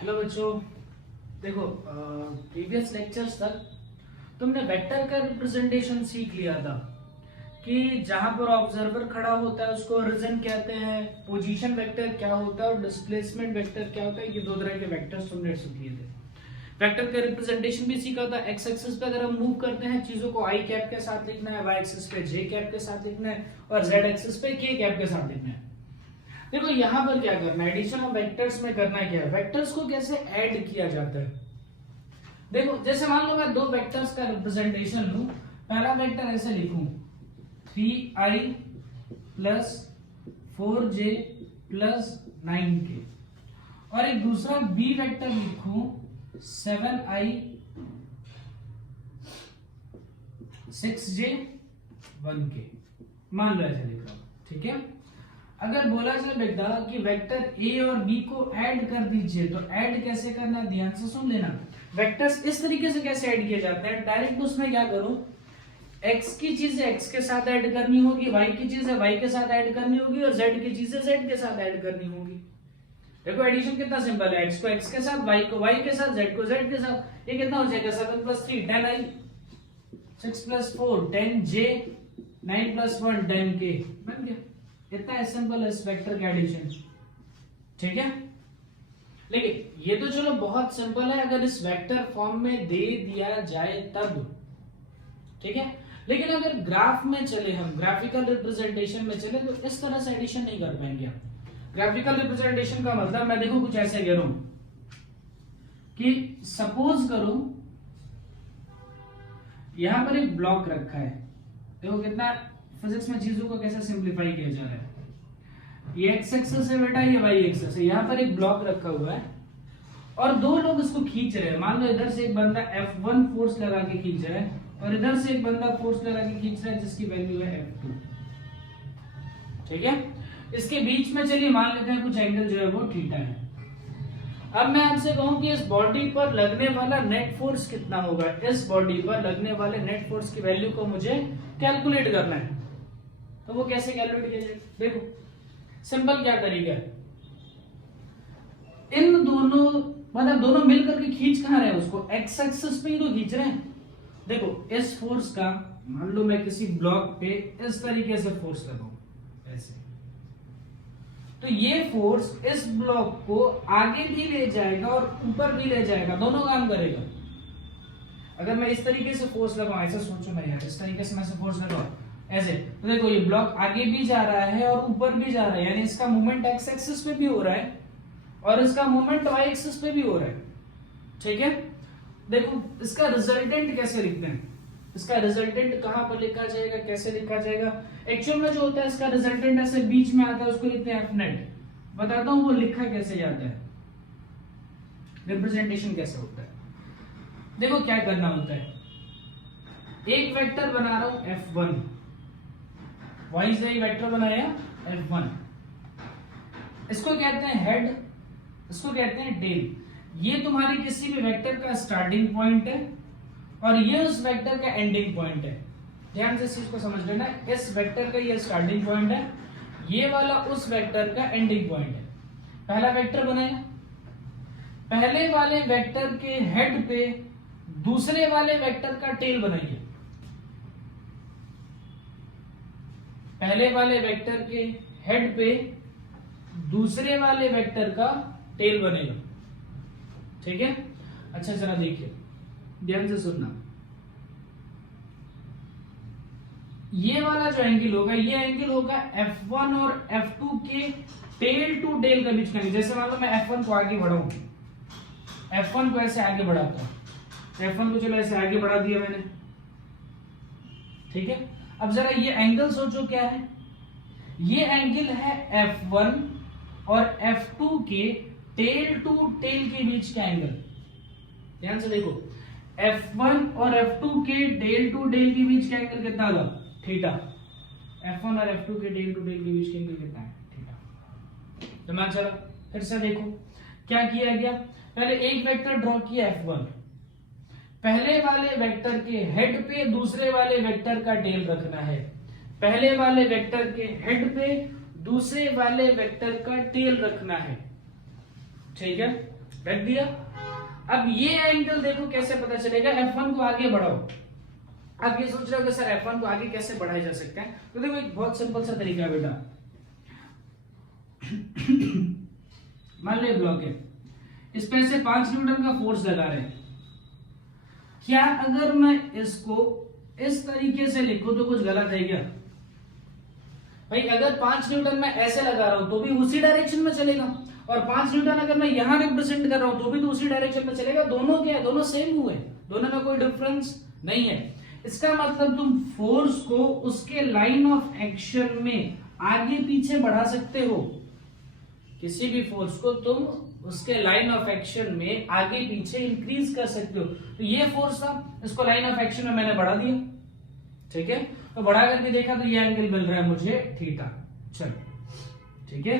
Hello बच्चों, देखो previous lectures तक तुमने वेक्टर का रिप्रेजेंटेशन सीख लिया था कि जहां पर ऑब्जर्वर खड़ा होता है उसको ओरिजिन कहते हैं, पोजीशन वेक्टर क्या होता है और डिस्प्लेसमेंट वेक्टर क्या होता है। ये दो तरह के वेक्टर्स तुमने सीख लिए थे। वेक्टर का रिप्रेजेंटेशन भी सीखा था। एक्स एक्सिस पे अगर हम मूव करते हैं चीजों को आई कैप के साथ लिखना है, वाई एक्सिस पे जे कैप के साथ लिखना है और जेड एक्सिस पे के कैप के साथ लिखना है। देखो यहाँ पर क्या करना है, एडिशन ऑफ वेक्टर्स में करना क्या है, वेक्टर्स को कैसे ऐड किया जाता है। देखो जैसे मान लो मैं दो वेक्टर्स का रिप्रेजेंटेशन लूं, पहला वेक्टर ऐसे लिखूं 3i plus 4j plus 9k और एक दूसरा बी वेक्टर लिखूं 7i 6j 1k। मान लो ऐसे लिख रहा हूं, ठीक है। अगर बोला जाए बेटा कि वेक्टर ए और बी को ऐड कर दीजिए तो ऐड कैसे करना है, ध्यान से सुन लेना। वेक्टर्स इस तरीके से कैसे ऐड किए जाते हैं, डायरेक्ट उसमें क्या करूं, x की चीजें x के साथ ऐड करनी होगी, y की चीजें y के साथ ऐड करनी होगी और z की चीजें z के साथ ऐड करनी होगी। देखो एडिशन कितना सिंपल है, x को x के साथ, y को y के साथ, z को z के साथ। ये कितना हो जाएगा 7 + 3 10i 6 + 4 10j 9 + 1 10k बन गया। इतना सिंपल है इस वेक्टर का एडिशन, ठीक है। लेकिन ये तो चलो बहुत सिंपल है अगर इस वेक्टर फॉर्म में दे दिया जाए तब, ठीक है। लेकिन अगर ग्राफ में चले, हम ग्राफिकल रिप्रेजेंटेशन में चले तो इस तरह से एडिशन नहीं कर पाएंगे हम। ग्राफिकल रिप्रेजेंटेशन का मतलब मैं देखो कुछ ऐसे कह रहा हूं कि सपोज करो यहां पर एक ब्लॉक रखा है, देखो कितना फिजिक्स में चीजों को कैसे सिंपलीफाई किया जा रहा है। ये एक्स एक्सिस है बेटा, ये वाई एक्सिस है, यहाँ पर एक ब्लॉक रखा हुआ है और दो लोग इसको खींच रहे हैं। मान लो इधर से एक बंदा F1 फोर्स लगा के खींच रहा है और इधर से एक बंदा फोर्स लगा के खींच रहा है जिसकी वैल्यू है F2, ठीक है। इसके बीच में चलिए मान लेते हैं कुछ एंगल जो है वो थीटा है। अब मैं आपसे कहूं कि इस बॉडी पर लगने वाला नेट फोर्स कितना होगा, इस बॉडी पर लगने वाले नेट फोर्स की वैल्यू को मुझे कैलकुलेट करना है, तो वो कैसे कैलकुलेट किया जाए। देखो सिंपल क्या तरीका है, इन दोनों मतलब दोनों मिलकर के खींच कहां रहे हैं उसको, एक्स एक्सिस पे ही तो खींच रहे हैं। देखो इस फोर्स का मान लो मैं किसी ब्लॉक पे इस तरीके से फोर्स लगाऊं ऐसे, तो ये फोर्स इस ब्लॉक को आगे भी ले जाएगा और ऊपर भी ले जाएगा, दोनों काम करेगा। अगर मैं इस तरीके से फोर्स लगाऊं, ऐसे सोचो ना यार, इस तरीके से मैं फोर्स लगाऊं ऐसे, तो देखो ये ब्लॉक आगे भी जा रहा है और ऊपर भी जा रहा है, यानी इसका मूवमेंट एक्स एक्सिस पे भी हो रहा है और इसका मूवमेंट वाई एक्सिस पे भी हो रहा है, ठीक है। देखो इसका रिजल्टेंट कैसे लिखते हैं, इसका रिजल्टेंट कहां पर लिखा जाएगा, कैसे लिखा जाएगा। एक्चुअल में जो होता है इसका रिजल्टेंट ऐसे बीच में आता है, उसको लिखते हैं एफ नेट। बताता हूं वो लिखा कैसे जाता है, रिप्रेजेंटेशन कैसे होता है। देखो क्या करना होता है, एक वेक्टर बना रहा हूं F1, वाई से एक वेक्टर बनाया F1, इसको कहते हैं हेड, इसको कहते हैं टेल। ये तुम्हारी किसी भी वेक्टर का स्टार्टिंग पॉइंट है और ये उस वेक्टर का एंडिंग पॉइंट है। ध्यान से इस चीज को समझ लेना, इस वेक्टर का ये स्टार्टिंग पॉइंट है, ये वाला उस वेक्टर का एंडिंग पॉइंट है। पहला वेक्टर बनाया, पहले वाले वेक्टर के हेड पे दूसरे वाले वेक्टर का टेल बनाइए, पहले वाले वेक्टर के हेड पे दूसरे वाले वेक्टर का टेल बनेगा, ठीक है। अच्छा जरा देखिए, ध्यान से सुनना, ये वाला जो एंगल होगा, ये एंगल होगा F1 और F2 के टेल टू टेल का बीच का। जैसे मान लो मैं F1 को आगे बढ़ाऊं, F1 को ऐसे आगे बढ़ाता हूं, F1 को चलो ऐसे आगे बढ़ा दिया मैंने, ठीक है। अब जरा ये एंगल सोचो क्या है, ये एंगल है F1 और F2 के टेल टू टेल के बीच का एंगल। ध्यान से देखो, F1 और F2 के टेल टू टेल के बीच का एंगल कितना होगा, थीटा। F1 और F2 के टेल टू टेल के बीच का एंगल कितना है, थीटा। तो मैं चलो फिर से देखो क्या किया गया, पहले एक वेक्टर ड्रॉ किया F1, पहले वाले वेक्टर के हेड पे दूसरे वाले वेक्टर का टेल रखना है, पहले वाले वेक्टर के हेड पे दूसरे वाले वेक्टर का टेल रखना है, ठीक है। रख दिया। अब ये एंगल देखो कैसे पता चलेगा, F1 को आगे बढ़ाओ। अब ये सोच रहे हो कि सर F1 को आगे कैसे बढ़ाया जा सकता है, तो देखो एक बहुत सिंपल सा तरीका है बेटा। मान लो ब्लॉक है, इस पे से 5 न्यूटन का फोर्स लगा रहे हैं। क्या अगर मैं इसको इस तरीके से लिखूं तो कुछ गलत है क्या भाई? अगर 5 न्यूटन मैं ऐसे लगा रहा हूं तो भी उसी डायरेक्शन में चलेगा, और 5 न्यूटन अगर मैं यहां रिप्रेजेंट कर रहा हूं तो भी तो उसी डायरेक्शन में चलेगा। दोनों क्या है, दोनों सेम हुए, दोनों में कोई डिफरेंस नहीं है। इसका मतलब तुम फोर्स को उसके लाइन ऑफ एक्शन में आगे पीछे बढ़ा सकते हो। किसी भी फोर्स को तुम उसके लाइन ऑफ एक्शन में आगे पीछे इंक्रीज कर सकते हो। तो ये फोर्स था, इसको लाइन ऑफ एक्शन में मैंने बढ़ा दिया, ठीक है। तो बढ़ा करके देखा तो ये एंगल मिल रहा है मुझे थीटा। चलो ठीक है।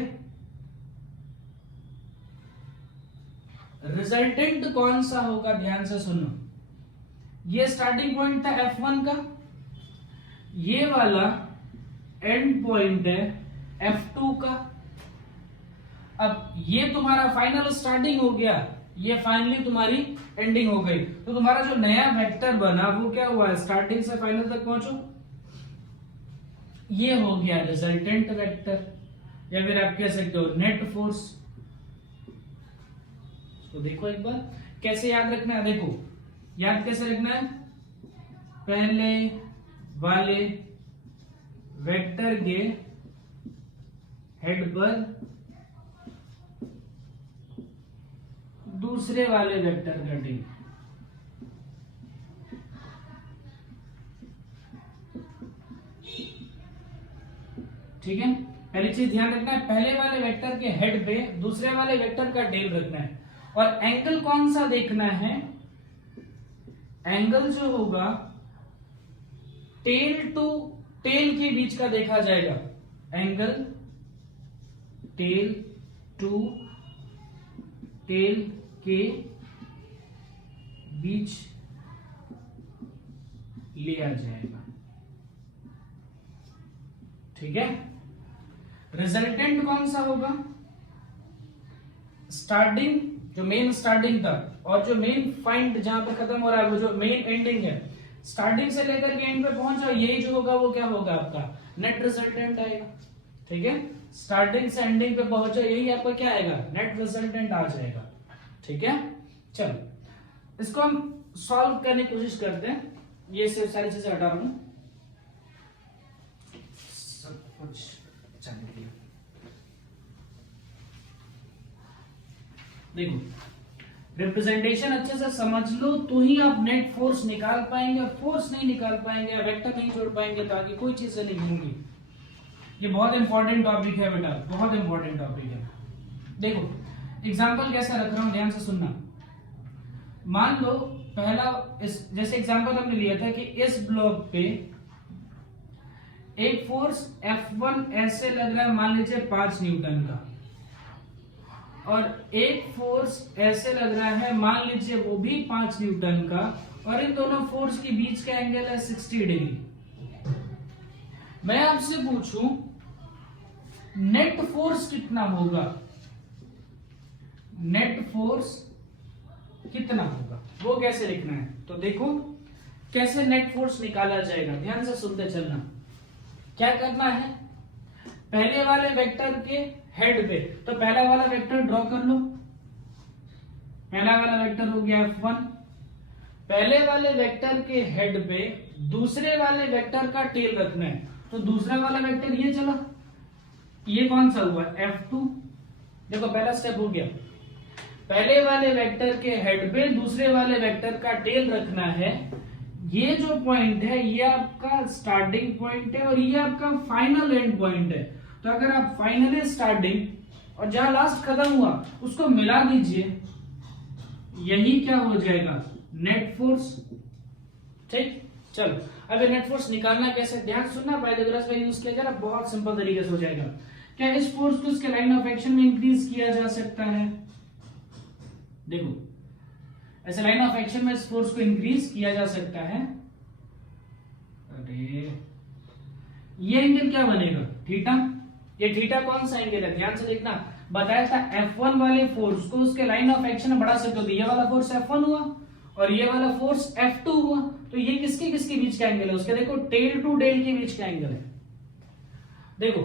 रिजल्टेंट कौन सा होगा, ध्यान से सुनो। ये स्टार्टिंग पॉइंट था F1 का, ये वाला एंड पॉइंट है F2 का। अब ये तुम्हारा फाइनल स्टार्टिंग हो गया, ये फाइनली तुम्हारी एंडिंग हो गई। तो तुम्हारा जो नया वेक्टर बना वो क्या हुआ, स्टार्टिंग से फाइनल तक पहुंचो, ये हो गया रिजल्टेंट वेक्टर, या फिर आप कह सकते हो नेट फोर्स। तो देखो एक बार कैसे याद रखना है, देखो याद कैसे रखना है, पहले वाले वेक्टर के हेड पर दूसरे वाले वेक्टर का टेल। ठीक है, पहली चीज ध्यान रखना है, पहले वाले वेक्टर के हेड पे दूसरे वाले वेक्टर का टेल रखना है। और एंगल कौन सा देखना है, एंगल जो होगा टेल टू टेल के बीच का देखा जाएगा। एंगल टेल टू टेल के बीच लिया जाएगा, ठीक है। रिजल्टेंट कौन सा होगा, स्टार्टिंग जो मेन स्टार्टिंग था और जो मेन पॉइंट जहां पे खत्म हो रहा है वो जो मेन एंडिंग है, स्टार्टिंग से लेकर के एंड पे पहुंच जाओ, यही जो होगा वो क्या होगा, आपका नेट रिजल्टेंट आएगा, ठीक है। स्टार्टिंग से एंडिंग पे पहुंचो, यही आपका क्या आएगा, नेट रिजल्टेंट आ जाएगा, ठीक है। चलो इसको हम सॉल्व करने की कोशिश करते हैं। ये सिर्फ सारी चीजें हटा रहा हूं, सब कुछ जाने के लिए। देखो रिप्रेजेंटेशन अच्छे से समझ लो तो ही आप नेट फोर्स निकाल पाएंगे। फोर्स नहीं निकाल पाएंगे, वेक्टर नहीं जोड़ पाएंगे तो आगे कोई चीजें नहीं होंगी। ये बहुत इंपॉर्टेंट टॉपिक है बेटा, बहुत इंपॉर्टेंट टॉपिक है। देखो एग्जांपल कैसा रख रहा हूं, ध्यान से सुनना। मान लो पहला इस जैसे एग्जांपल हमने लिया था कि इस ब्लॉक पे एक फोर्स F1 ऐसे लग रहा है, मान लीजिए 5 न्यूटन का, और एक फोर्स ऐसे लग रहा है, मान लीजिए वो भी 5 न्यूटन का, और इन दोनों फोर्स के बीच का एंगल है 60 डिग्री। मैं आपसे पूछूं नेट फोर्स कितना होगा, नेट फोर्स कितना होगा वो कैसे लिखना है। तो देखो कैसे नेट फोर्स निकाला जाएगा, ध्यान से सुनते चलना। क्या करना है, पहले वाले वेक्टर के हेड पे, तो पहला वाला वेक्टर ड्रॉ कर लो। पहला वाला वेक्टर हो गया F1। पहले वाले वेक्टर के हेड पे दूसरे वाले वेक्टर का टेल रखना है, तो दूसरा वाला वेक्टर ये चला, ये कौन सा हुआ, F2। देखो पहला स्टेप हो गया, पहले वाले वेक्टर के हेड पे दूसरे वाले वेक्टर का टेल रखना है। ये जो पॉइंट है ये आपका स्टार्टिंग पॉइंट है और ये आपका फाइनल एंड पॉइंट है। तो अगर आप फाइनली स्टार्टिंग और जहां लास्ट खत्म हुआ उसको मिला दीजिए, यही क्या हो जाएगा, नेट फोर्स, ठीक। चलो अब नेट फोर्स निकालना कैसे, ध्यान सुनना, पाइथागोरस का यूज किया जाएगा, बहुत सिंपल तरीके से हो जाएगा। क्या इस फोर्स को इसके लाइन ऑफ एक्शन में इंक्रीज किया जा सकता है, देखो ऐसे लाइन ऑफ एक्शन में इस फोर्स को इंक्रीज किया जा सकता है। अरे ये एंगल क्या बनेगा, थीटा। ये थीटा कौन सा एंगल है, ध्यान से देखना, बताया था F1 वाले फोर्स को उसके लाइन ऑफ एक्शन में बढ़ा सकते हो, तो ये वाला फोर्स F1 हुआ और ये वाला फोर्स F2 हुआ, तो ये किसके किसके बीच का एंगल है, उसके देखो टेल टू डेल के बीच का एंगल है। देखो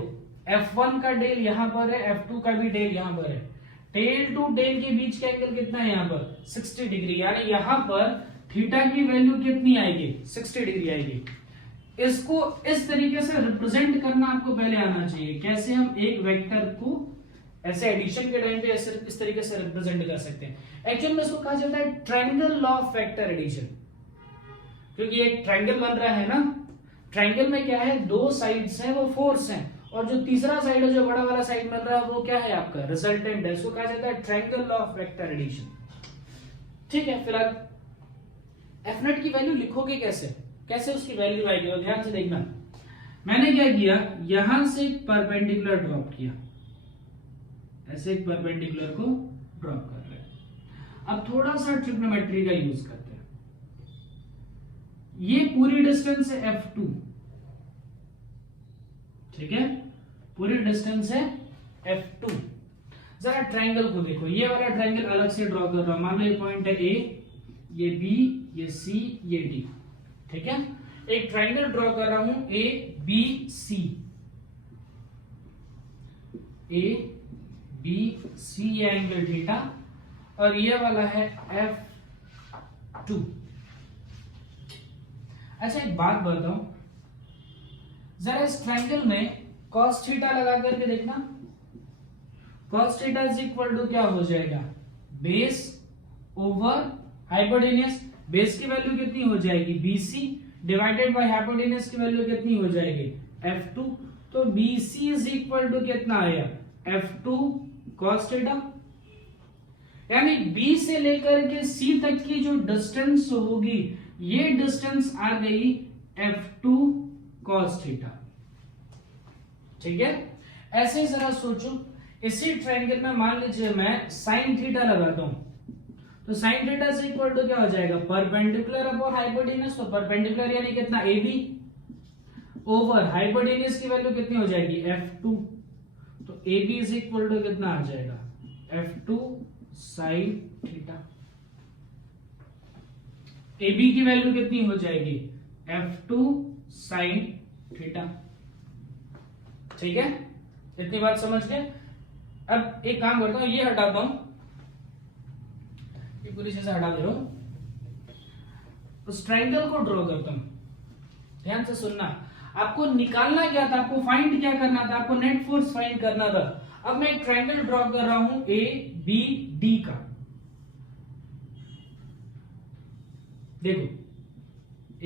F1 का डेल यहां पर है, F2 का भी डेल यहां पर है, टेल टू डेल के बीच का एंगल कितना है यहाँ पर 60 डिग्री, यानी यहां पर थीटा की वैल्यू कितनी आएगी 60 डिग्री आएगी। इसको इस तरीके से रिप्रेजेंट करना आपको पहले आना चाहिए, कैसे हम एक वेक्टर को ऐसे एडिशन के टाइम पे ऐसे इस तरीके से रिप्रेजेंट कर सकते हैं। एक्चुअली में इसको कहा जाता है triangle law of vector addition, क्योंकि एक ट्रायंगल बन रहा है ना, ट्रायंगल में क्या है, दो साइड्स हैं वो फोर्स हैं, और जो तीसरा साइड है जो बड़ा वाला साइड बन रहा है वो क्या है आपका रिजल्टेंट है, इसको कहा जाता है triangle law of vector addition. ठीक है, फिलहाल एफ नेट की वैल्यू लिखोगे कैसे, कैसे उसकी वैल्यू आएगी, और ध्यान से देखना, मैंने क्या किया, यहां से एक परपेंडिकुलर ड्रॉप किया, ऐसे एक परपेंडिकुलर को ड्रॉप कर रहे हैं। अब थोड़ा सा ट्रिग्नोमेट्री का यूज करते हैं, ये पूरी डिस्टेंस है F2, ठीक है, पूरी डिस्टेंस है F2। जरा ट्रायंगल को देखो, ये वाला ट्रायंगल अलग से ड्रॉ कर रहा हूं, मान लो ये पॉइंट है A, ये B, ये C, ये D, ठीक है, एक ट्रायंगल ड्रॉ कर रहा हूं A B C, A B C ये एंगल थीटा, और ये वाला है F2। अच्छा एक बात बताऊं, जरा इस ट्रायंगल में cos थीटा लगा करके देखना, cos theta is equal to क्या हो जाएगा, बेस ओवर हाइपोटेन्यूस, बेस की वैल्यू कितनी हो जाएगी BC डिवाइडेड बाय हाइपोटेन्यूस की वैल्यू कितनी हो जाएगी F2, तो BC इज इक्वल टू कितना आया F2 cos थीटा, यानी B से लेकर के C तक की जो डिस्टेंस होगी ये डिस्टेंस आ गई F2 cos थीटा। ठीक है, ऐसे ही जरा सोचो, इसी ट्रायंगल में मान लीजिए मैं sin थीटा लगाता हूं, तो sin थीटा से इक्वल टू क्या हो जाएगा, परपेंडिकुलर अपॉन हाइपोटेन्यूस, तो परपेंडिकुलर यानी कितना AB ओवर हाइपोटेन्यूस की वैल्यू कितनी हो जाएगी F2, तो AB इज इक्वल टू कितना आ जाएगा F2 sin थीटा, AB की वैल्यू कितनी हो जाएगी F2 sin थीटा। ठीक है, इतनी बात समझ गए। अब एक काम करता हूं, ये हटाता हूं, ये पूरी चीजें हटा दे रहा हूं, उस ट्रायंगल को ड्रॉ करता हूं, ध्यान से सुनना, आपको निकालना क्या था, आपको फाइंड क्या करना था, आपको नेट फोर्स फाइंड करना था। अब मैं एक ट्रायंगल ड्रॉ कर रहा हूं A B D का, देखो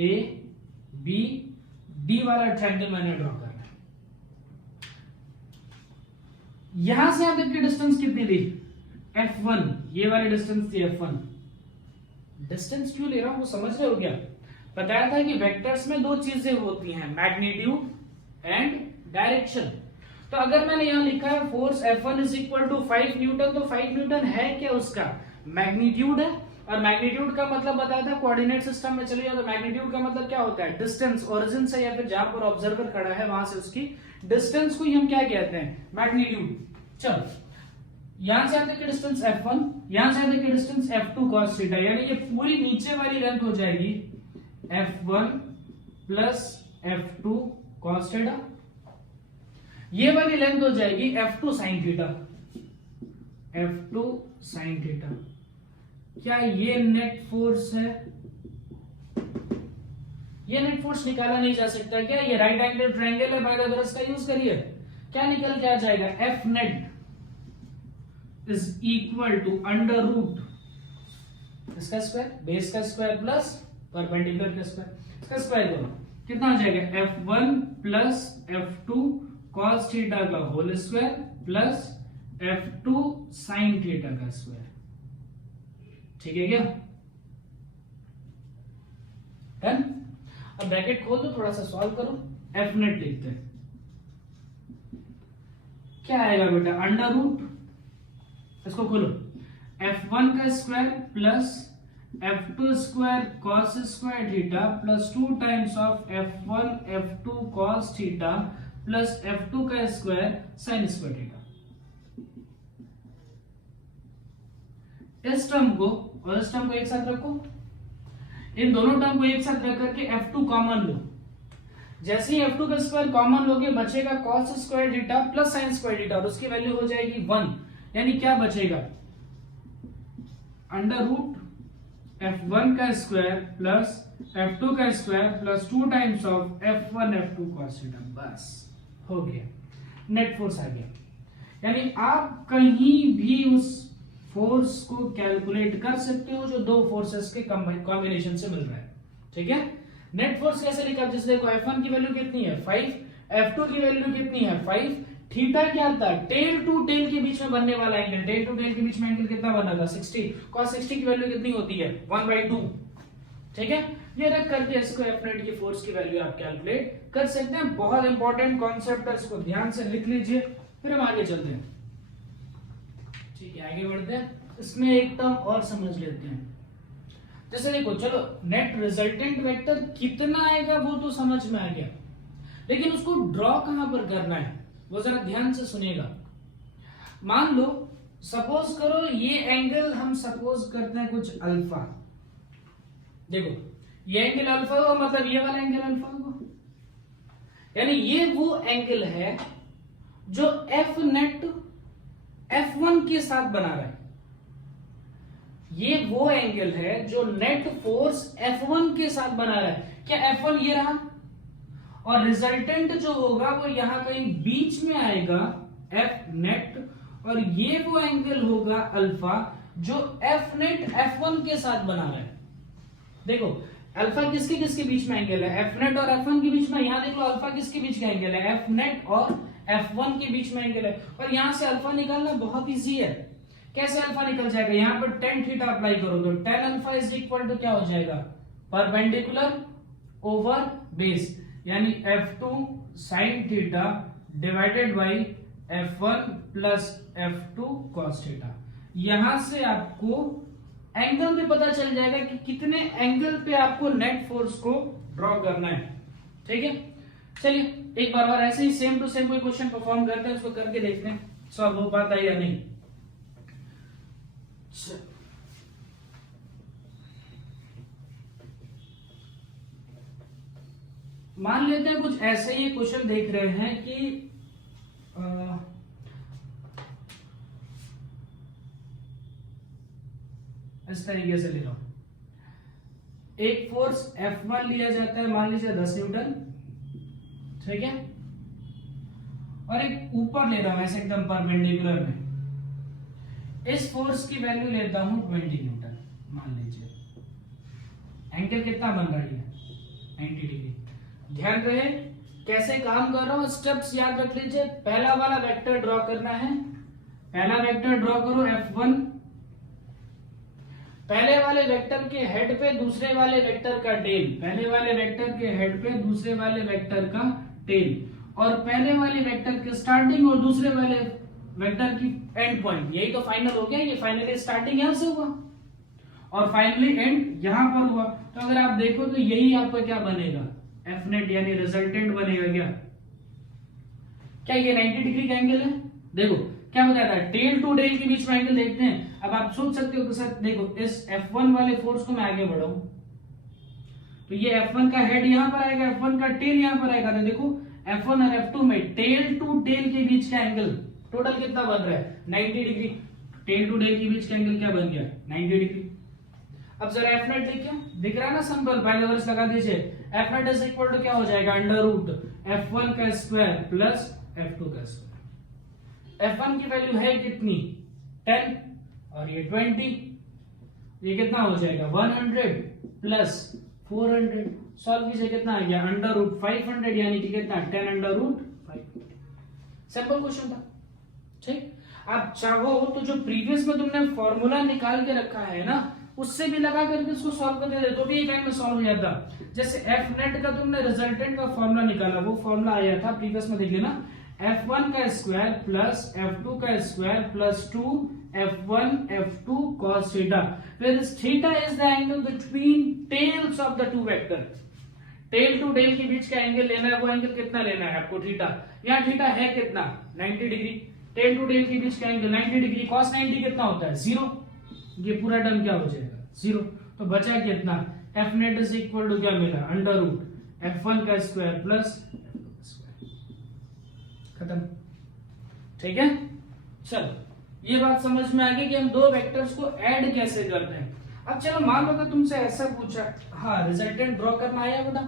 A B D वाला ट्रायंगल मैंने ड्रॉ करना है, यहां से आप देखिए डिस्टेंस कितनी ली F1, ये वाली डिस्टेंस थी F1। डिस्टेंस क्यों ले रहा हूं वो समझ रहे हो क्या, बताया था कि वेक्टर्स में दो चीजें होती हैं, मैग्नीट्यूड एंड डायरेक्शन। तो अगर मैंने यहां लिखा है force F1 is equal to 5 newton, तो 5 न्यूटन है क्या, उसका मैग्नीट्यूड है, और मैग्नीट्यूड का मतलब बताया था कोऑर्डिनेट सिस्टम में चलिए, तो मैग्नीट्यूड का मतलब क्या होता है, डिस्टेंस ओरिजिन से या फिर जहां पर ऑब्जर्वर खड़ा है वहां से उसकी डिस्टेंस को ही हम क्या कहते हैं, मैग्नीट्यूड। चलो यहां से आते डिस्टेंस F1, यहां से आते डिस्टेंस F2 cos थीटा, यानी ये पूरी नीचे वाली लेंथ हो जाएगी F1 plus F2 cos theta, ये वाली लेंथ हो जाएगी F2 sin theta, F2 sin theta. क्या ये नेट फोर्स है, ये नेट फोर्स निकाला नहीं जा सकता क्या, ये राइट एंगल ट्रायंगल है, पाइथागोरस का यूज करिए, क्या निकल के आ जाएगा, F net is equal to under root इसका स्क्वायर, बेस का स्क्वायर प्लस परपेंडिकुलर का स्क्वायर, इसका स्क्वायर करो कितना हो जाएगा F1 plus F2 cos theta का whole square plus F2 sin theta का स्क्वायर। ठीक है क्या, डन। अब ब्रैकेट खोल दो, थोड़ा सा सॉल्व करो, F नेट लिखते हैं, क्या आएगा बेटा, अंडर रूट, इसको खोलो, F1 का square plus F2 square cos square theta plus 2 times of F1 F2 cos theta plus F2 का स्क्वायर sin स्क्वायर थीटा। इस टर्म को और इस टर्म को एक साथ रखो, इन दोनों टर्म को एक साथ रख करके F2 कॉमन लो। जैसे ही F2 का स्क्वायर कॉमन लोगे बचेगा cos square theta plus sin square theta और उसकी वैल्यू हो जाएगी 1, यानी क्या बचेगा अंडर रूट F1 का स्क्वायर प्लस F2 का square plus 2 times of F1 F2 cos theta, बस हो गया, नेट फोर्स आ गया। यानी आप कहीं भी उस फोर्स को कैलकुलेट कर सकते हो जो दो फोर्सेस के कॉम्बिनेशन से मिल रहा है, ठीक है। नेट फोर्स कैसे लिखा, जैसे देखो F1 की वैल्यू कितनी है 5, F2 की वैल्यू कितनी है 5, थीटा क्या था टेल टू टेल के बीच में बनने वाला एंगल, टेल टू टेल के बीच में एंगल कितना बना था 60, cos 60 की वैल्यू कितनी होती है 1/2, ठीक है। ये रख करके इसको F नेट की फोर्स की वैल्यू आप कैलकुलेट कर सकते हैं। बहुत इंपॉर्टेंट कॉन्सेप्ट है, इसको ध्यान से लिख लीजिए, फिर हम आगे चलते हैं, ठीक है। आगे बढ़ते हैं, इसमें एक टर्म और समझ लेते हैं। जैसे देखो चलो नेट रिजल्टेंट वेक्टर कितना आएगा वो तो समझ में आ गया, लेकिन उसको ड्रॉ कहां पर करना है वो जरा ध्यान से सुनिएगा। मान लो सपोज करो ये एंगल हम सपोज करते हैं कुछ अल्फा, देखो ये एंगल अल्फा हो मतलब ये वाला एंगल अल्फा होगा, यानी ये वो एंगल है जो एफ नेट F1 के साथ बना रहा है, ये वो एंगल है जो नेट फोर्स F1 के साथ बना रहा है। क्या F1 ये रहा और रिजल्टेंट जो होगा वो यहां कहीं बीच में आएगा F नेट, और ये वो एंगल होगा अल्फा जो F नेट F1 के साथ बना रहा है। देखो अल्फा किसके किसके बीच में एंगल है, F नेट और F1 के बीच में। यहां देख लो अल्फा किसके बीच का एंगल है, F नेट और F1 के बीच में एंगल है, और यहां से अल्फा निकालना बहुत इजी है। कैसे अल्फा निकल जाएगा, यहां पर tan थीटा अप्लाई करो तो tan alpha is equal to क्या हो जाएगा परपेंडिकुलर ओवर बेस, यानी F2 sin theta divided by F1 plus F2 cos theta. यहां से आपको एंगल पे पता चल जाएगा कि कितने एंगल पे आपको नेट फोर्स को ड्रॉ करना है, ठीक है। चलिए एक बार ऐसे ही सेम टू सेम कोई क्वेश्चन परफॉर्म करते हैं, उसको करके देखते हैं सॉल्व हो पाता है या नहीं। मान लेते हैं कुछ ऐसे ही क्वेश्चन देख रहे हैं कि इस तरीके से ले लो, एक फोर्स F1 लिया जाता है मान लीजिए 10 न्यूटन, ठीक है, और एक ऊपर ले रहा हूं ऐसे एकदम परपेंडिकुलर में, इस फोर्स की वैल्यू लेता हूं 20 न्यूटन मान लीजिए। एंगल कितना बन रही है 90 डिग्री। ध्यान रहे कैसे काम कर रहा हूं, स्टेप्स याद रख लीजिए। पहला वाला वेक्टर ड्रॉ करना है, पहला वेक्टर ड्रॉ करो F1, पहले वाले वेक्टर के हेड पे दूसरे वाले वेक्टर का टेल, पहले वाले वेक्टर के हेड पे दूसरे वाले वेक्टर का टेल, और पहले वाले वेक्टर के स्टार्टिंग और दूसरे वाले वेक्टर की एंड पॉइंट। यही तो फाइनल हो गया, ये फाइनली स्टार्टिंग यहां से हुआ और फाइनली एंड यहां पर हुआ। तो अगर आप देखो तो यही आपका क्या बनेगा एफ नेट, यानी रिजल्टेंट बनेगा। क्या ये 90 डिग्री का एंगल है। देखो क्या बताया था, टेल टू टेल के बीच में एंगल देखते हैं। अब आप सोच सकते हो कि सर देखो इस F1 वाले फोर्स को मैं आगे बढ़ाऊं तो ये F1 का हेड यहां पर आएगा, F1 का टेल यहां पर आएगा। तो देखो F1 और F2 में टेल टू टेल के बीच का एंगल टोटल कितना बन रहा है 90 डिग्री। टेल टू टेल के बीच का एंगल क्या बन गया 90 डिग्री। अब जरा F नेट देखिए, दिख रहा है ना सिंपल, पाइथागोरस लगा दीजिए। F net is equal to क्या हो जाएगा अंडर रूट F1 का स्क्वायर प्लस F2 का स्क्वायर। F1 की वैल्यू है कितनी 10 और ये 20, ये कितना हो जाएगा 100 प्लस 400। सॉल्व कीजिए कितना आ गया अंडर रूट 500, यानी कि कितना 10 अंडर रूट 500। सिंपल क्वेश्चन था, ठीक। आप चाहो तो जो प्रीवियस में तुमने फॉर्मूला निकाल के रखा है ना, उससे भी लगा करके उसको सॉल्व कर दे तो भी एक टाइम में सॉल्व हो जाता। जैसे एफ नेट का तुमने रिजल्टेंट का फॉर्मूला निकाला, वो फॉर्मूला आया था प्रीवियस में, देख लेना F1 का स्क्वायर प्लस F2 का square plus 2 F1 F2 cos theta, where theta is the angle between tails of the two vector। Tail to tail के बीच का एंगल लेना है, वो एंगल कितना लेना है आपको थीटा। यहाँ थीटा है कितना 90 डिग्री। टेल टू टेल के बीच का एंगल 90 डिग्री, cos 90 कितना होता है 0। ये पूरा टर्म क्या हो जाएगा 0। तो बचा कितना F net is equal to क्या मिला अंडर रूट f1 का स्क्वायर प्लस खत्म। ठीक है, चलो ये बात समझ में आ गई कि हम दो वेक्टर्स को ऐड कैसे करते हैं। अब चलो मान लो कि तुमसे ऐसा पूछा, हाँ रिजल्टेंट ड्रॉ करना आया बेटा,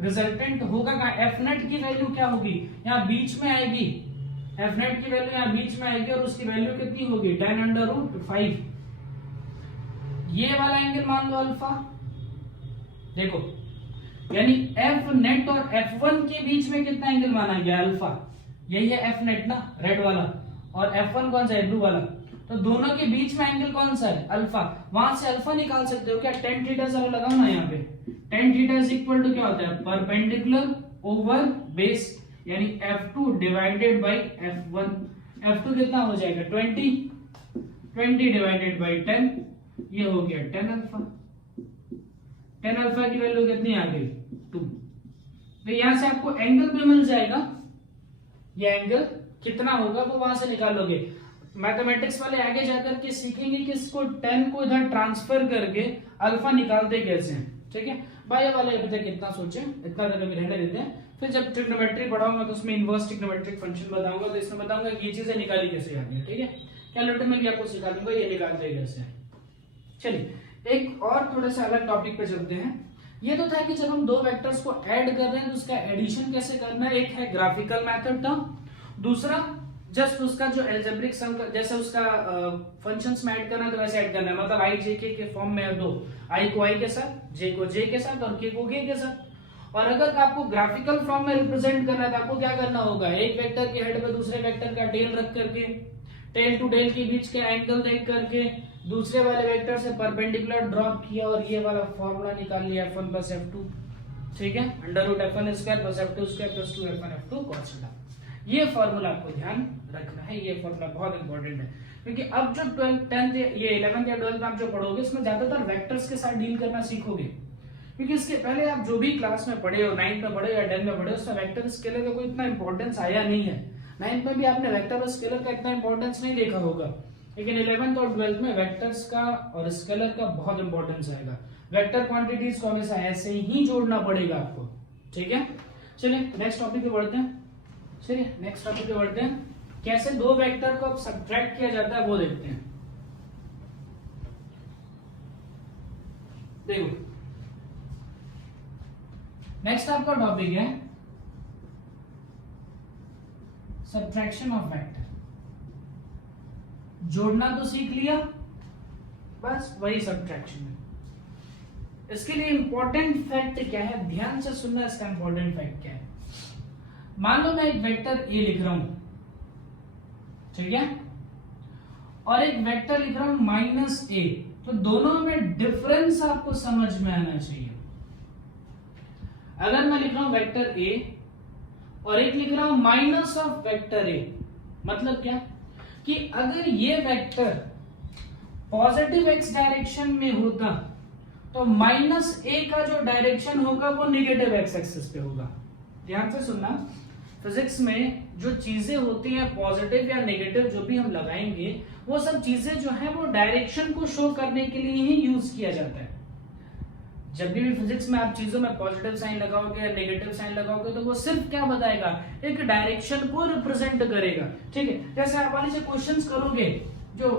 रिजल्टेंट होगा क्या, एफ नेट की वैल्यू क्या होगी यहाँ बीच में आएगी, एफ नेट की वैल्यू यहाँ बीच में आएगी और उसकी वैल्यू कितनी होगी tan अंडर रूट 5। ये वाला एंगल मान लो अल्फा, देखो यानी एफ नेट और F1 के बीच में कितना एंगल माना गया अल्फा, यही है एफ नेट ना रेड वाला, और F1 कौन सा है ब्लू वाला, तो दोनों के बीच में एंगल कौन सा है अल्फा। वहां से अल्फा निकाल सकते हो क्या, tan थीटा जरा लगाओ ना यहाँ पे, tan theta is equal to क्या होता है परपेंडिकुलर ओवर बेस, यानी F2 divided by F1। F2 कितना हो जाएगा 20 डिवाइडेड बाई 10, ये हो गया tan अल्फा। tan अल्फा की वैल्यू कितनी आ गई 2। तो यहां से आपको एंगल भी मिल जाएगा, ये एंगल कितना होगा वो वहां से निकालोगे। मैथमेटिक्स वाले आगे जाकर के सीखेंगे कि इसको 10 को इधर ट्रांसफर करके अल्फा निकालते कैसे हैं। ठीक है, बायो वाले अभी तक कितना सोचे, इतना देर में रहने देते हैं, फिर जब ट्रिग्नोमेट्री पढ़ाऊंगा तो उसमें इनवर्स ट्रिग्नोमेट्रिक फंक्शन बताऊंगा, तो इसमें बताऊंगा कि ये चीजें निकाली कैसे जाती है। ठीक है, कैलकुलेटर में भी आपको सिखा दूंगा ये निकालते कैसे। चलिए एक और थोड़ा सा अलग टॉपिक पे चलते हैं। ये तो था कि जब हम दो वेक्टर्स को ऐड कर रहे हैं तो उसका एडिशन कैसे करना है, एक है ग्राफिकल मेथड था, दूसरा जस्ट उसका जो एल्जेब्रिक सम जैसे उसका फंक्शंस में ऐड करना है तो वैसे ऐड करना है, मतलब आई जे के फॉर्म में दो, आई को आई के साथ, जे को जे के साथ और के को के साथ। और अगर आपको ग्राफिकल फॉर्म में रिप्रेजेंट करना है तो आपको क्या करना होगा, एक वेक्टर के हेड पे दूसरे वेक्टर का टेल रख करके, टेल टू टेल के बीच के एंगल देख करके दूसरे वाले वेक्टर से परपेंडिकुलर ड्रॉप किया और ये वाला फॉर्मूला निकाल लिया f1 प्लस f2। ठीक है, under root f1 square plus f2 square plus 2f1 f2 cos theta. ये फॉर्मूला आपको ध्यान रखना है, ये फॉर्मूला बहुत इंपॉर्टेंट है, क्योंकि अब जो 12th 10th ये 11th या 12th में आप जो पढ़ोगे उसमें ज्यादातर वेक्टर्स के साथ डील करना सीखोगे, क्योंकि इसके पहले आप जो भी क्लास में पढ़े हो, 9th में पढ़े या 10th में पढ़े, उसमें वेक्टर स्केलर का कोई इतना इंपॉर्टेंस आया नहीं है। 9th में भी आपने वेक्टर और स्केलर का इतना इंपॉर्टेंस नहीं देखा होगा, लेकिन 11th और 12th में वेक्टर्स का और स्केलर का बहुत इंपॉर्टेंस आएगा। वेक्टर क्वांटिटीज को हमेशा ऐसे ही जोड़ना पड़ेगा आपको। ठीक है, चलिए नेक्स्ट टॉपिक पे बढ़ते हैं। चलिए नेक्स्ट टॉपिक पे बढ़ते हैं, कैसे दो वेक्टर को सब्ट्रैक्ट किया जाता है वो देखते हैं। देखो नेक्स्ट आपका टॉपिक है सब्ट्रैक्शन ऑफ वेक्टर। जोड़ना तो सीख लिया, बस वही सब्ट्रैक्शन है। इसके लिए इंपॉर्टेंट फैक्ट क्या है, ध्यान से सुनना, इसका इंपॉर्टेंट फैक्ट क्या है। मान लो मैं एक वेक्टर ए लिख रहा हूं, ठीक है, और एक वेक्टर लिख रहा हूं माइनस ए, तो दोनों में डिफरेंस आपको समझ में आना चाहिए। अगर मैं लिख रहा हूं वेक्टर ए और एक लिख रहा हूं माइनस ऑफ वेक्टर ए, मतलब क्या कि अगर ये वेक्टर पॉजिटिव एक्स डायरेक्शन में होता तो माइनस ए का जो डायरेक्शन होगा वो निगेटिव एक्स एक्सिस पे होगा। ध्यान से सुनना, फिजिक्स में जो चीजें होती हैं पॉजिटिव या नेगेटिव जो भी हम लगाएंगे वो सब चीजें जो है वो डायरेक्शन को शो करने के लिए ही यूज किया जाता है। जब भी फिजिक्स में आप चीजों में पॉजिटिव साइन लगाओगे या नेगेटिव साइन लगाओगे तो वो सिर्फ क्या बताएगा, एक डायरेक्शन को रिप्रेजेंट करेगा। ठीक है, जैसे आप वाले से क्वेश्चंस करोगे, जो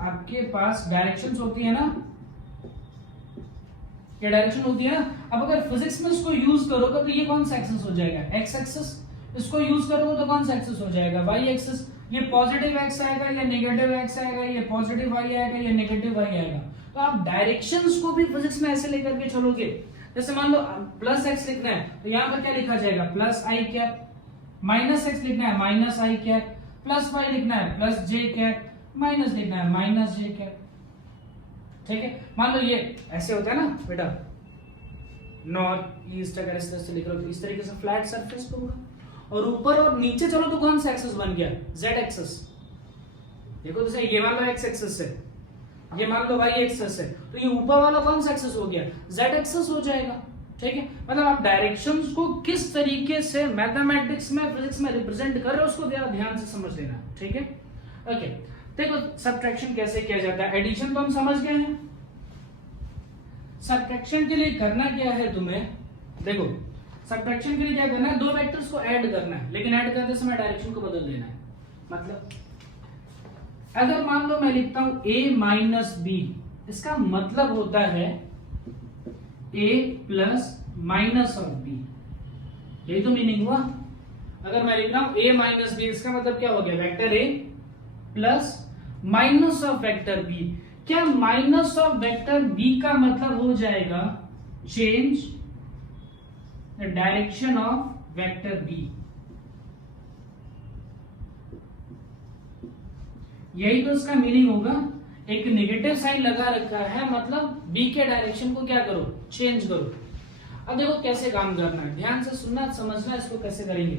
आपके पास डायरेक्शंस होती है ना, ये डायरेक्शन होती है ना, अब अगर फिजिक्स में इसको यूज करोगे तो ये कौन सा एक्सिस हो जाएगा, एक्स एक्सिस। इसको यूज करोगे तो कौन सा एक्सिस हो जाएगा, वाई एक्सिस। ये पॉजिटिव एक्स आएगा, ये नेगेटिव एक्स आएगा, ये पॉजिटिव वाई आएगा, ये नेगेटिव वाई आएगा। तो आप डायरेक्शंस को भी फिजिक्स में ऐसे लेकर के चलोगे। जैसे मान लो प्लस एक्स लिखना है तो यहाँ पर क्या लिखा जाएगा, प्लस आई कैप, माइनस एक्स लिखना है माइनस आई कैप, प्लस वाई लिखना है प्लस जे कैप, माइनस लिखना है माइनस जे कैप। ठीक है, मान लो ये ऐसे होता है ना बेटा, नॉर्थ ईस्ट अगर इस तरह से लिख रहे हो तो इस तरीके से फ्लैट सरफेस पे होगा, और ऊपर और नीचे चलो तो कौन सा एक्सिस बन गया, जेड एक्सिस। देखो जैसे ये मान लो एक्स एक्सिस है, ये मान लो वाई एक्सिस है, तो ये ऊपर वाला कौन सा एक्सिस हो गया, जेड एक्सिस हो जाएगा। ठीक है, मतलब आप डायरेक्शंस को किस तरीके से मैथमेटिक्स में फिजिक्स में रिप्रेजेंट कर रहे हो उसको जरा ध्यान से समझ लेना। ठीक है, ओके। देखो सब्ट्रैक्शन कैसे किया जाता है, एडिशन तो हम समझ गए हैं। सब्ट्रैक्शन के लिए करना क्या है तुम्हें, देखो सब्ट्रैक्शन के लिए क्या करना है, दो वेक्टर्स को ऐड करना है, लेकिन ऐड करते समय डायरेक्शन को बदल देना है। मतलब अगर मान लो मैं लिखता हूं a माइनस बी, इसका मतलब होता है a plus minus of B, यही तो मीनिंग हुआ। अगर मैं लिख रहा हूं a माइनस बी, इसका मतलब क्या हो गया, vector a plus minus of vector B. क्या माइनस ऑफ वेक्टर बी का मतलब हो जाएगा change the direction of vector B, यही तो इसका मीनिंग होगा। एक नेगेटिव साइन लगा रखा है, मतलब बी के डायरेक्शन को क्या करो, चेंज करो। अब देखो कैसे काम करना है, ध्यान से सुनना समझना, इसको कैसे करेंगे।